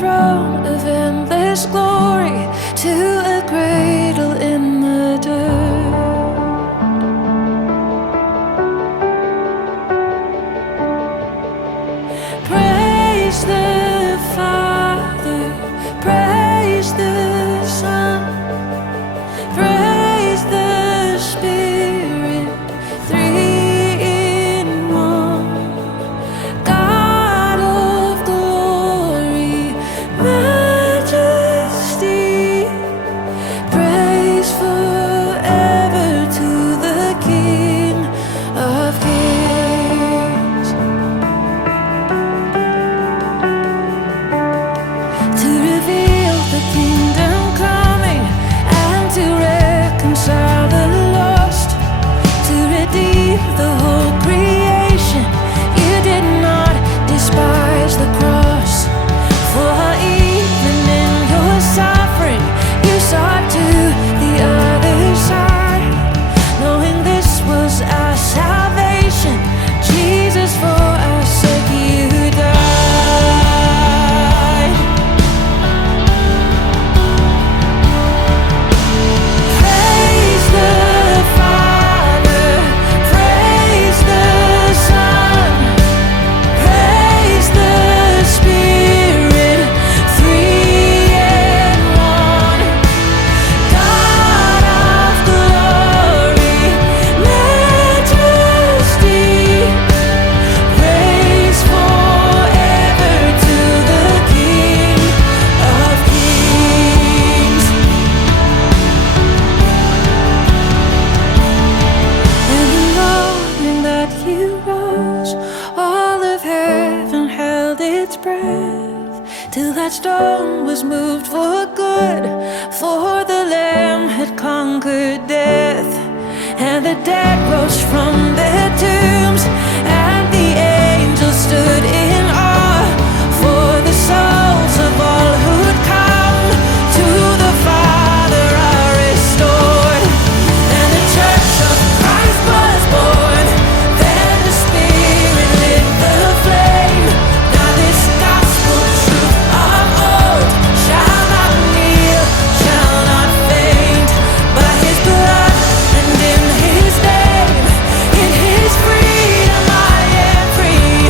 throne of endless glory to a cradle in the dirt. Praise the Father, praise the Son, praise the Spirit, three in one. God of glory, majesty, praise forever to the King of Kings. To reveal the kingdom coming and to reconcile the lost, to redeem the whole creation. You did not despise the cross, for even in your suffering you saw to the other side, knowing this was our salvation. Jesus, for our sake you died. Praise the Father, praise the Son, praise the Spirit, three in one. God of glory, majesty, praise forever to the King of Kings. And the morning that you rose, all of heaven held its breath, till that stone was moved for good, for the Lamb had conquered death. And the dead rose from their tombs, and the angels stood in awe, for the souls of all who'd come to the Father are restored. And the church of Christ was born. Then the Spirit lit the flame. Now this gospel truth of old shall not kneel, shall not faint. By His blood and in His name, in His freedom I am free.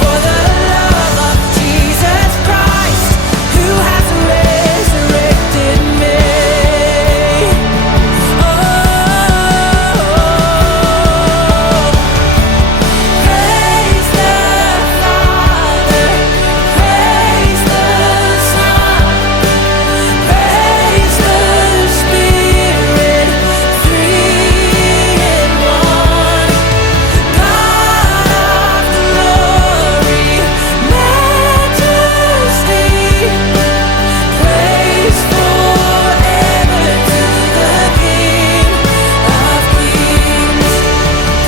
For the love of Jesus Christ, who has resurrected me. Praise the Father, praise the Son, praise the Spirit, three in one. God of glory, majesty, praise forever to the King of Kings.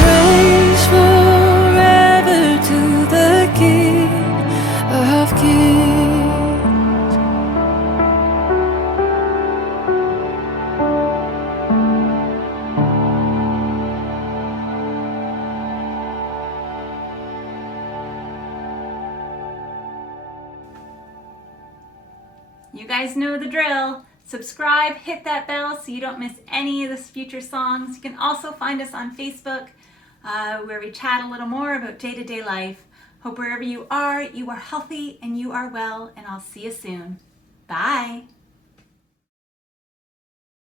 Praise forever to the King of Kings. You guys know the drill. Subscribe, hit that bell so you don't miss any of the future songs. You can also find us on Facebook, where we chat a little more about day-to-day life. Hope wherever you are healthy and you are well, and I'll see you soon. Bye.